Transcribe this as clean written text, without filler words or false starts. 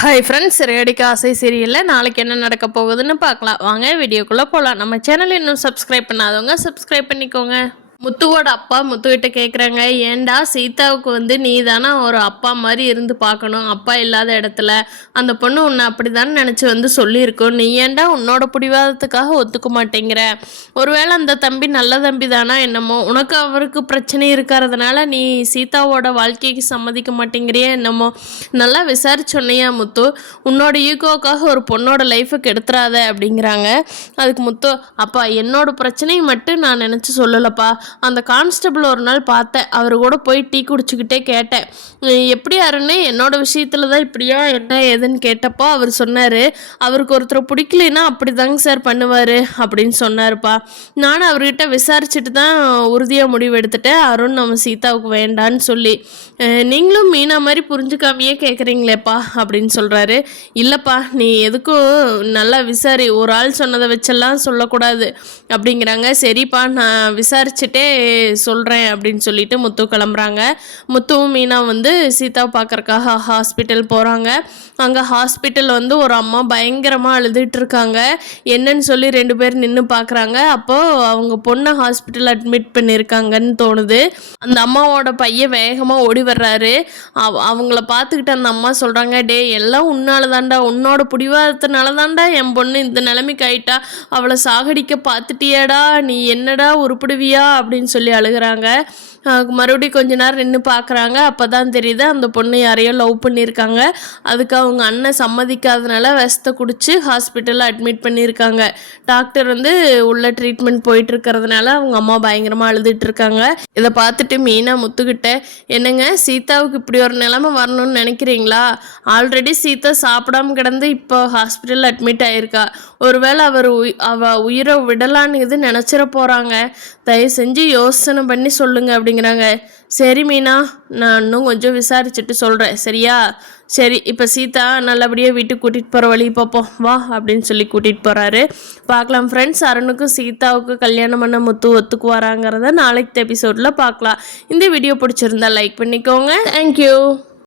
Hi friends, ரேடிகா ஆசை சீரியலில் நாளைக்கு என்ன நடக்க போகுதுன்னு பார்க்கலாம். வாங்க வீடியோக்குள்ளே போகலாம். நம்ம சேனல் இன்னும் சப்ஸ்கிரைப் பண்ணாதவங்க சப்ஸ்கிரைப் பண்ணிக்கோங்க. முத்துவோட அப்பா முத்துக்கிட்ட கேட்குறாங்க, ஏண்டா சீதாவுக்கு நீ தானே ஒரு அப்பா மாதிரி இருந்து பார்க்கணும், அப்பா இல்லாத இடத்துல அந்த பொண்ணு உன்னை அப்படி தானே நினச்சி சொல்லியிருக்கோம், நீ ஏண்டா உன்னோட பிடிவாதத்துக்காக ஒத்துக்க மாட்டேங்கிற? ஒருவேளை அந்த தம்பி நல்ல தம்பி தானா என்னமோ, உனக்கு அவருக்கு பிரச்சனை இருக்கிறதுனால நீ சீதாவோட வாழ்க்கைக்கு சம்மதிக்க மாட்டேங்கிறியே என்னமோ, நல்லா விசாரிச்சொன்னையா முத்து, உன்னோட ஈகோக்காக ஒரு பொண்ணோட லைஃபை கெடுத்துறாத அப்படிங்கிறாங்க. அதுக்கு முத்து, அப்பா என்னோட பிரச்சனையை மட்டும் நான் நினச்சி சொல்லலப்பா, அந்த கான்ஸ்டபிள் ஒரு நாள் பார்த்தேன், அவர் கூட போய் டீ குடிச்சுக்கிட்டே கேட்டேன், எப்படி யாருன்னு என்னோட விஷயத்துல தான் இப்படியா என்ன ஏதுன்னு கேட்டப்போ அவர் சொன்னார், அவருக்கு ஒருத்தரை பிடிக்கலன்னா அப்படி தாங்க சார் பண்ணுவார் அப்படின்னு சொன்னார்ப்பா. நானும் அவர்கிட்ட விசாரிச்சுட்டு தான் உறுதியாக முடிவு எடுத்துட்டேன், அருண் நம்ம சீதாவுக்கு வேண்டான்னு சொல்லி. நீங்களும் மீனா மாதிரி புரிஞ்சுக்காமையே கேட்குறீங்களேப்பா அப்படின்னு சொல்கிறாரு. இல்லைப்பா, நீ எதுக்கும் நல்லா விசாரி, ஒரு ஆள் சொன்னதை வச்செல்லாம் சொல்லக்கூடாது அப்படிங்கிறாங்க. சரிப்பா, நான் விசாரிச்சுட்டே சொல்கிறேன் அப்படின்னு சொல்லிட்டு முத்து கிளம்புறாங்க. முத்துவும் மீனா சீதாவை பார்க்குறக்காக ஹாஸ்பிட்டல் போகிறாங்க. அங்கே ஹாஸ்பிட்டல் ஒரு அம்மா பயங்கரமாக அழுதுட்டு இருக்காங்க. என்னன்னு சொல்லி 2 பேர் நின்று பார்க்குறாங்க. அப்போது அவங்க பொண்ணை ஹாஸ்பிட்டல் அட்மிட் பண்ணியிருக்காங்கன்னு தோணுது. அந்த அம்மாவோட பையன் வேகமாக ஓடி வர்றாரு. அவங்கள பார்த்துக்கிட்டு அந்த அம்மா சொல்கிறாங்க, டே எல்லாம் உன்னால தாண்டா, உன்னோட பிடிவாதத்தினால தாண்டா என் பொண்ணு இந்த நிலைமைக்கு ஆயிட்டா, அவளை சாகடிக்க பார்த்துட்டியாடா, நீ என்னடா உருப்பிடுவியா அப்படின்னு சொல்லி அழுகிறாங்க. மறுபடியும் கொஞ்ச நேரம் நின்று பார்க்குறாங்க. அப்போ தான் தெரியுது அந்த பொண்ணு யாரையோ லவ் பண்ணியிருக்காங்க. அதுக்கு அவங்க அண்ணன் சம்மதிக்காதனால விஷத்தை குடிச்சு ஹாஸ்பிட்டலில் அட்மிட் பண்ணியிருக்காங்க. டாக்டர் உள்ள ட்ரீட்மெண்ட் போயிட்டு இருக்கிறதுனால அவங்க அம்மா பயங்கரமாக அழுதுட்டு இருக்காங்க. இதை பார்த்துட்டு மீனா முத்துக்கிட்ட, என்னங்க சீதாவுக்கு இப்படி ஒரு நிலைமை வரணும்னு நினைக்கிறீங்களா? ஆல்ரெடி சீதா சாப்பிடாம கிடந்து இப்போ ஹாஸ்பிட்டலில் அட்மிட் ஆகியிருக்கா. ஒருவேளை அவள் உயிரை விடலான்னு இது நினச்சிட போகிறாங்க. தயவு செஞ்சு யோசனை பண்ணி சொல்லுங்க அப்படிங்கிறாங்க. சரி மீனா, நான் இன்னும் கொஞ்சம் விசாரிச்சுட்டு சொல்கிறேன், சரியா? சரி, இப்போ சீதா நல்லபடியாக வீட்டுக்கு கூட்டிகிட்டு போகிற வழி பார்ப்போம் வா அப்படின்னு சொல்லி கூட்டிகிட்டு போகிறாரு. பார்க்கலாம் ஃப்ரெண்ட்ஸ், அருணுக்கும் சீதாவுக்கும் கல்யாணம் பண்ண முத்து ஒத்துக்கு வராங்கிறத நாளைக்கு எபிசோடில் பார்க்கலாம். இந்த வீடியோ பிடிச்சிருந்தா லைக் பண்ணிக்கோங்க. தேங்க்யூ.